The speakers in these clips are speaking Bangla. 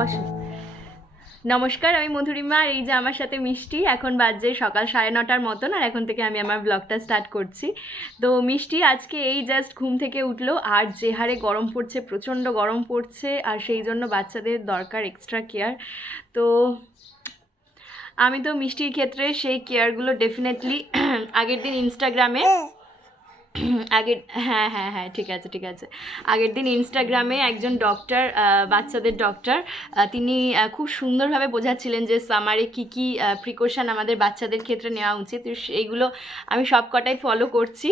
বসো। নমস্কার, আমি মধুরিমা, আর এই যে আমার সাথে মিষ্টি, এখন বাজে সকাল সাড়ে নটার মতন, আর এখন থেকে আমি আমার ব্লগটা স্টার্ট করছি। তো মিষ্টি, আজকে এই জাস্ট ঘুম থেকে উঠল, আর যে হারে গরম পড়ছে, প্রচণ্ড গরম পড়ছে, আর সেই জন্য বাচ্চাদের দরকার এক্সট্রা কেয়ার তো আমি তো মিষ্টির ক্ষেত্রে সেই কেয়ারগুলো ডেফিনেটলি আগের দিন ইনস্টাগ্রামে আগের হ্যাঁ হ্যাঁ হ্যাঁ ঠিক আছে ঠিক আছে। আগের দিন ইনস্টাগ্রামে একজন ডক্টর বাচ্চাদের ডক্টর তিনি খুব সুন্দরভাবে বোঝাচ্ছিলেন যে সামারে কী কী প্রিকশন আমাদের বাচ্চাদের ক্ষেত্রে নেওয়া উচিত। তো সেইগুলো আমি সব কটাই ফলো করছি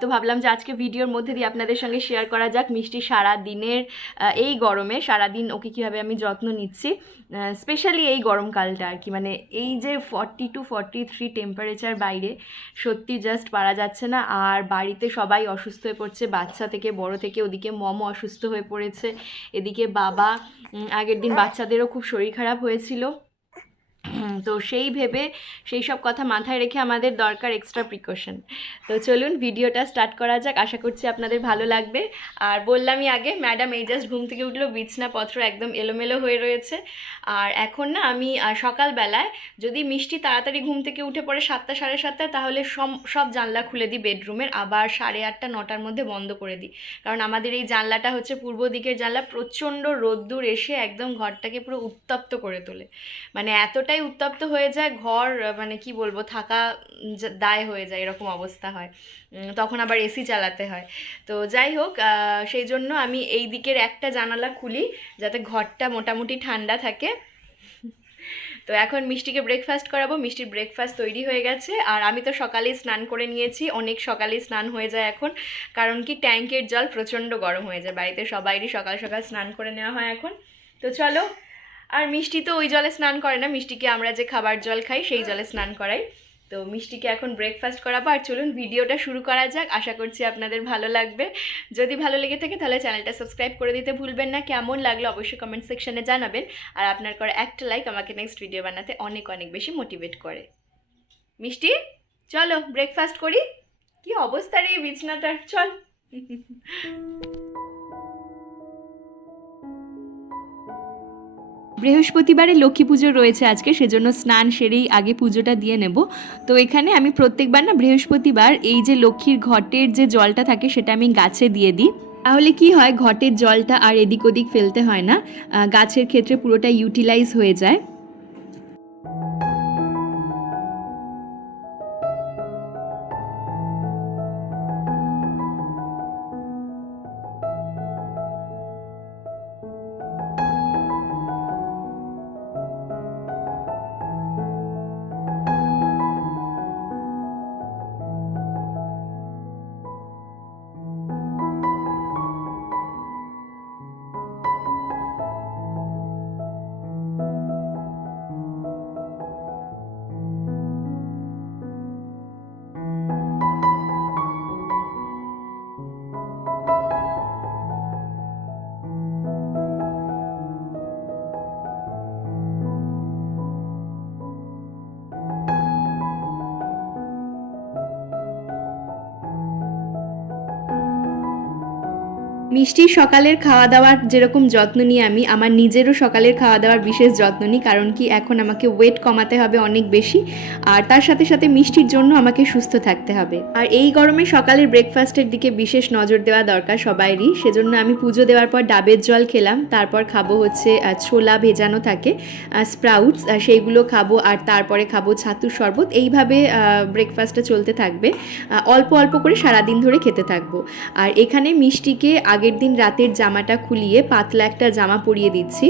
তো ভাবলাম যে আজকে ভিডিওর মধ্যে দিয়ে আপনাদের সঙ্গে শেয়ার করা যাক মিষ্টি সারা দিনের এই গরমে সারা দিন ওকে কীভাবে আমি যত্ন নিচ্ছি। স্পেশালি এই গরমকালটা আর কি মানে এই যে forty two forty three temperature বাইরে, সত্যি জাস্ট পারা যাচ্ছে না। আর বাড়িতে সবাই অসুস্থ হয়ে পড়ছে, বাচ্চা থেকে বড় থেকে ওদিকে মম অসুস্থ হয়ে পড়েছে, এদিকে বাবা আগের দিন বাচ্চাদেরও খুব শরীর খারাপ হয়েছিল। তো সেই ভেবে সেই সব কথা মাথায় রেখে আমাদের দরকার এক্সট্রা প্রিকশন তো চলুন ভিডিওটা স্টার্ট করা যাক। আশা করছি আপনাদের ভালো লাগবে। আর বললামই আগে ম্যাডাম এই জাস্ট ঘুম থেকে উঠল, বিছনাপত্র একদম এলোমেলো হয়ে রয়েছে। আর এখন না আমি সকালবেলায় যদি মিষ্টি তাড়াতাড়ি ঘুম থেকে উঠে পড়ে সাতটা, সাড়ে সাতটায়, তাহলে সব সব জানলা খুলে দিই বেডরুমের আবার সাড়ে আটটা, নটার মধ্যে বন্ধ করে দিই। কারণ আমাদের এই জানলাটা হচ্ছে পূর্ব দিকের জানলা। প্রচণ্ড রোদ্দুর এসে একদম ঘরটাকে পুরো উত্তপ্ত করে তোলে। মানে এতটাই উত্তপ্ত হয়ে যায়, ঘর মানে কি বলব, থাকা দায় হয়ে যায়, এরকম অবস্থা হয়। তখন আবার এসি চালাতে হয়। তো যাই হোক সেই জন্য আমি এই দিকের একটা জানালা খুলি, যাতে ঘরটা মোটামুটি ঠান্ডা থাকে। তো এখন মিষ্টিকে ব্রেকফাস্ট করাবো। মিষ্টির ব্রেকফাস্ট তৈরি হয়ে গেছে। আর আমি তো সকালেই স্নান করে নিয়েছি। অনেক সকালেই স্নান হয়ে যায় এখন। কারণ কি, ট্যাঙ্কের জল প্রচণ্ড গরম হয়ে যায়। বাড়িতে সবাইরই সকাল সকাল স্নান করে নেওয়া হয় এখন। তো চলো আর মিষ্টি তো ওই জলে স্নান করে না, মিষ্টিকে আমরা যে খাবার জল খাই সেই জলে স্নান করাই। তো মিষ্টিকে এখন ব্রেকফাস্ট করাবো। আর চলুন ভিডিওটা শুরু করা যাক। আশা করছি আপনাদের ভালো লাগবে। যদি ভালো লেগে থাকে তাহলে চ্যানেলটা সাবস্ক্রাইব করে দিতে ভুলবেন না। কেমন লাগল অবশ্যই কমেন্ট সেকশানে জানাবেন। আর আপনার করা একটা লাইক আমাকে নেক্সট ভিডিও বানাতে অনেক অনেক বেশি মোটিভেট করে। মিষ্টি, চলো ব্রেকফাস্ট করি। কি অবস্থা রে বিছনাটার? চল। বৃহস্পতিবারে লক্ষ্মী পুজো রয়েছে আজকে, সেজন্য স্নান সেরেই আগে পুজোটা দিয়ে নেব। তো এখানে আমি প্রত্যেকবার না বৃহস্পতিবার এই যে লক্ষ্মীর ঘটের যে জলটা থাকে সেটা আমি গাছে দিয়ে দিই। তাহলে কি হয়, ঘটের জলটা আর এদিক ওদিক ফেলতে হয় না গাছের ক্ষেত্রে পুরোটা ইউটিলাইজ হয়ে যায়। মিষ্টির সকালের খাওয়া দাওয়ার যেরকম যত্ন নিই আমি, আমার নিজেরও সকালের খাওয়া দাওয়ার বিশেষ যত্ন নিই, কারণ কি এখন আমাকে ওয়েট কমাতে হবে অনেক বেশি, আর তার সাথে সাথে মিষ্টির জন্য আমাকে সুস্থ থাকতে হবে। আর এই গরমে সকালের ব্রেকফাস্টের দিকে বিশেষ নজর দেওয়া দরকার সবাইরই, সেজন্য আমি পুজো দেওয়ার পর ডাবের জল খেলাম, তারপর খাব হচ্ছে ছোলা ভেজানো থাকে স্প্রাউটস সেইগুলো খাব, আর তারপরে খাব ছাতুর শরবত, এইভাবে ব্রেকফাস্টটা চলতে থাকবে অল্প অল্প করে সারাদিন ধরে খেতে থাকব। আর এখানে মিষ্টিকে আগের দিন রাতের জামাটা খুলিয়ে পাতলা একটা জামা পরিয়ে দিচ্ছি।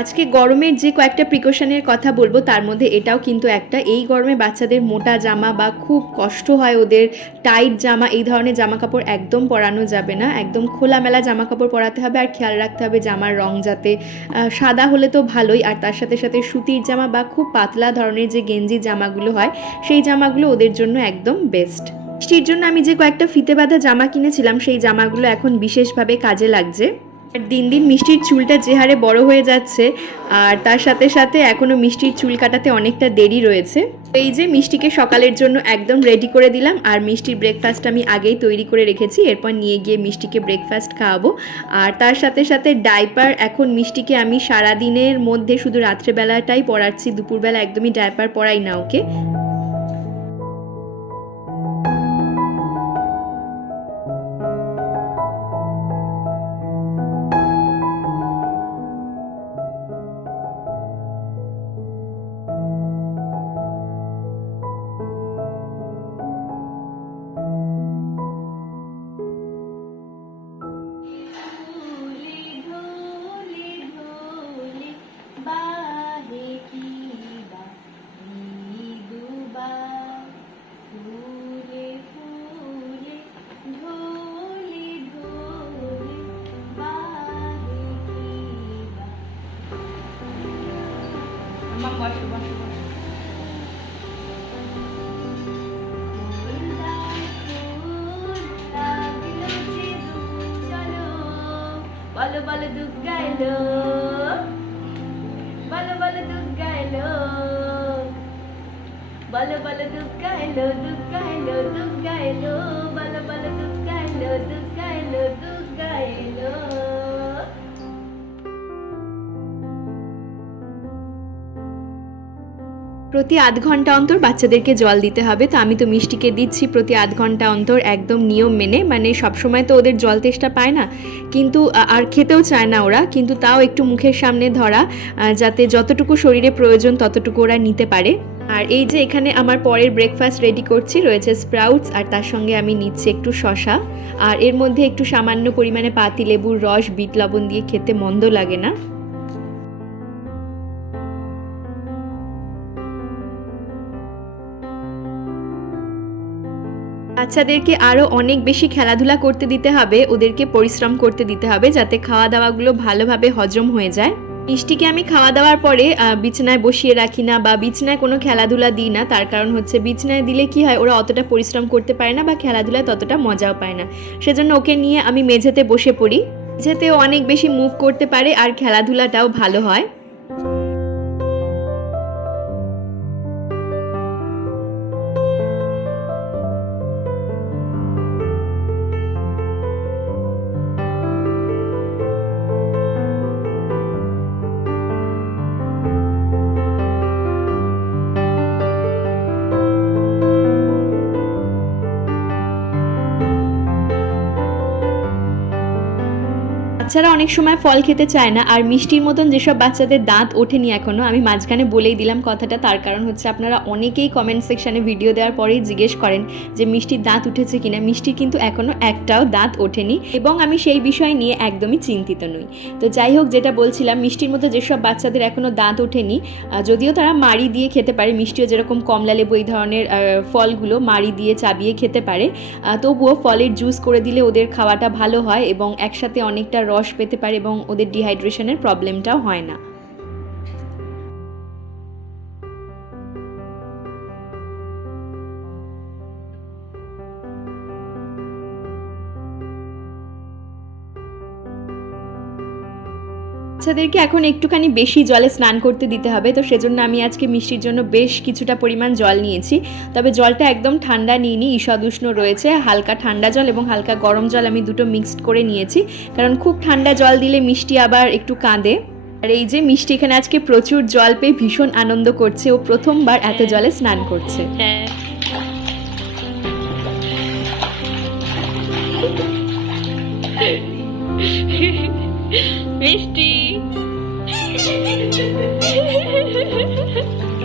আজকে গরমের যে কয়েকটা প্রিকশনের কথা বলব, তার মধ্যে এটাও কিন্তু একটা। এই গরমে বাচ্চাদের মোটা জামা বা খুব কষ্ট হয় ওদের টাইট জামা, এই ধরনের জামা কাপড় একদম পরানো যাবে না। একদম খোলামেলা জামা কাপড় পরাতে হবে আর খেয়াল রাখতে হবে জামার রং যাতে সাদা হলে তো ভালোই। আর তার সাথে সাথে সুতির জামা বা খুব পাতলা ধরনের যে গেঞ্জি জামাগুলো হয়, সেই জামাগুলো ওদের জন্য একদম বেস্ট বৃষ্টির জন্য আমি যে কয়েকটা ফিতে বাঁধা জামা কিনেছিলাম, সেই জামাগুলো এখন বিশেষভাবে কাজে লাগছে। আর দিন দিন মিষ্টির চুলটা যে হারে বড় হয়ে যাচ্ছে, আর তার সাথে সাথে এখনও মিষ্টির চুল কাটাতে অনেকটা দেরি রয়েছে। এই যে মিষ্টিকে সকালের জন্য একদম রেডি করে দিলাম, আর মিষ্টির ব্রেকফাস্ট আমি আগেই তৈরি করে রেখেছি, এরপর নিয়ে গিয়ে মিষ্টিকে ব্রেকফাস্ট খাওয়াবো। আর তার সাথে সাথে ডাইপার এখন মিষ্টিকে আমি সারা দিনের মধ্যে শুধু রাত্রেবেলাটাই পড়াচ্ছি দুপুরবেলা একদমই ডাইপার পরাই না ওকে। বলো বলো দুর্গা এলো বলো বলো দুর্গা এলো বলো বলো দুর্গা এলো দুর্গা এলো দুর্গা এলো বলো বলো দুর্গা এলো দুর্গা এলো দুর্গা এলো প্রতি আধ ঘণ্টা অন্তর বাচ্চাদেরকে জল দিতে হবে। তো আমি তো মিষ্টিকে দিচ্ছি প্রতি আধ ঘণ্টা অন্তর একদম নিয়ম মেনে। মানে সবসময় তো ওদের জল তেষ্টা পায় না। কিন্তু আর খেতেও চায় না ওরা। কিন্তু তাও একটু মুখের সামনে ধরা যাতে যতটুকু শরীরে প্রয়োজন ততটুকু ওরা নিতে পারে। আর এই যে এখানে আমার পরের ব্রেকফাস্ট রেডি করছি, রয়েছে স্প্রাউটস আর তার সঙ্গে আমি নিচ্ছি একটু শশা আর এর মধ্যে একটু সামান্য পরিমাণে পাতি, লেবুর রস, বিট লবণ দিয়ে খেতে মন্দ লাগে না। বাচ্চাদেরকে আরও অনেক বেশি খেলাধুলা করতে দিতে হবে, ওদেরকে পরিশ্রম করতে দিতে হবে যাতে খাওয়া দাওয়াগুলো ভালোভাবে হজম হয়ে যায়। মিষ্টিকে আমি খাওয়া দাওয়ার পরে বিছানায় বসিয়ে রাখি না বা বিছানায় কোনো খেলাধুলা দিই না, তার কারণ হচ্ছে বিছানায় দিলে কি হয়, ওরা অতটা পরিশ্রম করতে পারে না বা খেলাধুলায় ততটা মজাও পায় না। সেজন্য ওকে নিয়ে আমি মেঝেতে বসে পড়ি। মেঝেতে অনেক বেশি মুভ করতে পারে আর খেলাধুলাটাও ভালো হয়। বাচ্চারা অনেক সময় ফল খেতে চায় না, আর মিষ্টির মতন যেসব বাচ্চাদের দাঁত ওঠেনি এখনও, আমি মাঝখানে বলেই দিলাম কথাটা, তার কারণ হচ্ছে আপনারা অনেকেই কমেন্ট সেকশানে ভিডিও দেওয়ার পরেই জিজ্ঞেস করেন যে মিষ্টির দাঁত উঠেছে কিনা। মিষ্টির কিন্তু এখনও একটাও দাঁত ওঠেনি এবং আমি সেই বিষয় নিয়ে একদমই চিন্তিত নই। তো যাই হোক, যেটা বলছিলাম, মিষ্টির মতো যেসব বাচ্চাদের এখনও দাঁত ওঠেনি যদিও তারা মাড়ি দিয়ে খেতে পারে, মিষ্টিও যেরকম কমলা লেবু এই ধরনের ফলগুলো মাড়ি দিয়ে চাবিয়ে খেতে পারে তবুও ফলের জুস করে দিলে ওদের খাওয়াটা ভালো হয় এবং একসাথে অনেকটা রস পেতে পারে এবং ওদের ডিহাইড্রেশনের প্রবলেমটাও হয় না। বাচ্চাদেরকে এখন একটুখানি বেশি জলে স্নান করতে দিতে হবে। তো সেজন্য আমি আজকে মিষ্টির জন্য বেশ কিছুটা পরিমাণ জল নিয়েছি। তবে জলটা একদম ঠান্ডা নিইনি ঈষদ উষ্ণ রয়েছে। হালকা ঠান্ডা জল এবং হালকা গরম জল আমি দুটো মিক্সড করে নিয়েছি। কারণ খুব ঠান্ডা জল দিলে মিষ্টি আবার একটু কাঁদে। আর এই যে মিষ্টি এখানে আজকে প্রচুর জল পেয়ে ভীষণ আনন্দ করছে। ও প্রথমবার এত জলে স্নান করছে। হ্যাঁ।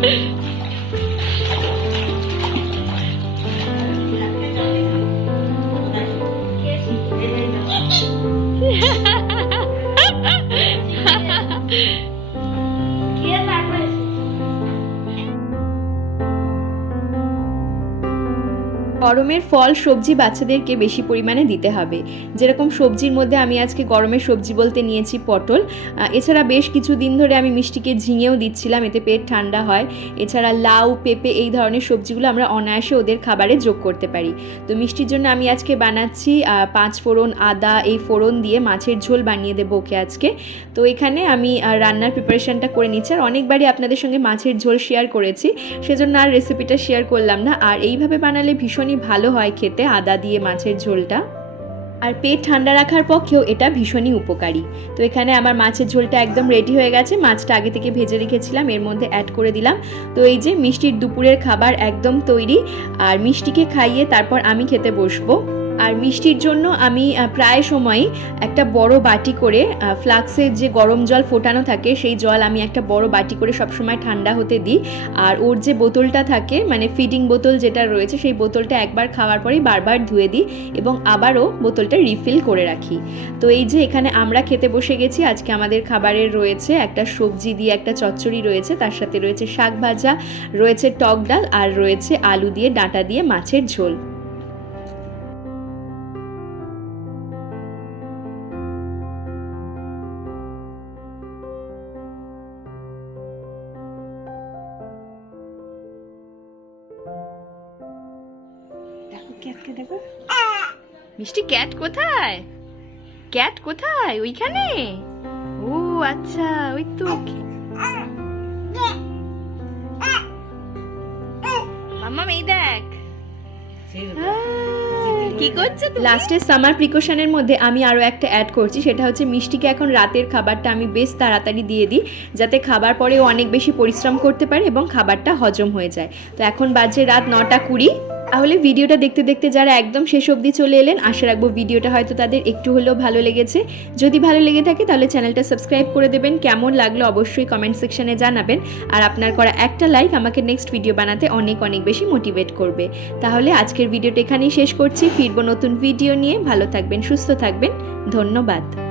Thank. গরমের ফল সবজি বাচ্চাদেরকে বেশি পরিমাণে দিতে হবে। যেরকম সবজির মধ্যে আমি আজকে গরমের সবজি বলতে নিয়েছি পটল। এছাড়া বেশ কিছু দিন ধরে আমি মিষ্টিকে ঝিঙেও দিচ্ছিলাম, এতে পেট ঠান্ডা হয়। এছাড়া লাউ, পেঁপে এই ধরনের সবজিগুলো আমরা অনায়াসে ওদের খাবারে যোগ করতে পারি। তো মিষ্টির জন্য আমি আজকে বানাচ্ছি পাঁচ ফোড়ন আদা, এই ফোড়ন দিয়ে মাছের ঝোল বানিয়ে দেবো ওকে আজকে। তো এখানে আমি রান্নার প্রিপারেশনটা করে নিচ্ছি। আর অনেকবারই আপনাদের সঙ্গে মাছের ঝোল শেয়ার করেছি, সেজন্য আর রেসিপিটা শেয়ার করলাম না। আর এইভাবে বানালে ভীষণই ভালো হয় খেতে আদা দিয়ে মাছের ঝোলটা। আর পেট ঠান্ডা রাখার পক্ষেও এটা ভীষণই উপকারী। তো এখানে আমার মাছের ঝোলটা একদম রেডি হয়ে গেছে। মাছটা আগে থেকে ভেজে রেখেছিলাম, এর মধ্যে অ্যাড করে দিলাম। তো এই যে মিষ্টির দুপুরের খাবার একদম তৈরি। আর মিষ্টিকে খাইয়ে তারপর আমি খেতে বসবো। আর মিষ্টির জন্য আমি প্রায় সময়ই একটা বড় বাটি করে ফ্লাক্সের যে গরম জল ফোটানো থাকে, সেই জল আমি একটা বড় বাটি করে সবসময় ঠান্ডা হতে দিই। আর ওর যে বোতলটা থাকে মানে ফিডিং বোতল যেটা রয়েছে, সেই বোতলটা একবার খাওয়ার পরেই বারবার ধুয়ে দিই এবং আবারও বোতলটা রিফিল করে রাখি। তো এই যে এখানে আমরা খেতে বসে গেছি, আজকে আমাদের খাবারের রয়েছে একটা সবজি দিয়ে একটা চচ্চড়ি রয়েছে, তার সাথে রয়েছে শাক ভাজা, রয়েছে টক ডাল, আর রয়েছে আলু দিয়ে, ডাঁটা দিয়ে মাছের ঝোল। মিষ্টি ক্যাট কোথায়? ক্যাট কোথায়? ওইখানে? ও আচ্ছা ওই তো। মাম্মা এই দেখ। কি করছে লাস্টে সামার প্রিকশনের মধ্যে আমি আরও একটা অ্যাড করছি, সেটা হচ্ছে মিষ্টিকে এখন রাতের খাবারটা আমি বেশ তাড়াতাড়ি দিয়ে দিই, যাতে খাবার পরে অনেক বেশি পরিশ্রম করতে পারে এবং খাবারটা হজম হয়ে যায়। তো এখন বাজে রাত নটা কুড়ি। তাহলে ভিডিওটা দেখতে দেখতে যারা একদম শেষ অবধি চলে এলেন, আশা রাখব ভিডিওটা হয়তো তাদের একটু হলেও ভালো লেগেছে। যদি ভালো লেগে থাকে তাহলে চ্যানেলটা সাবস্ক্রাইব করে দেবেন, কেমন লাগল অবশ্যই কমেন্ট সেকশনে জানাবেন। আর আপনার করা একটা লাইক আমাকে নেক্সট ভিডিও বানাতে অনেক অনেক বেশি মোটিভেট করবে। তাহলে আজকের ভিডিওটা এখানেই শেষ করছি, ফিরবো নতুন ভিডিও নিয়ে। ভালো থাকবেন, সুস্থ থাকবেন, ধন্যবাদ।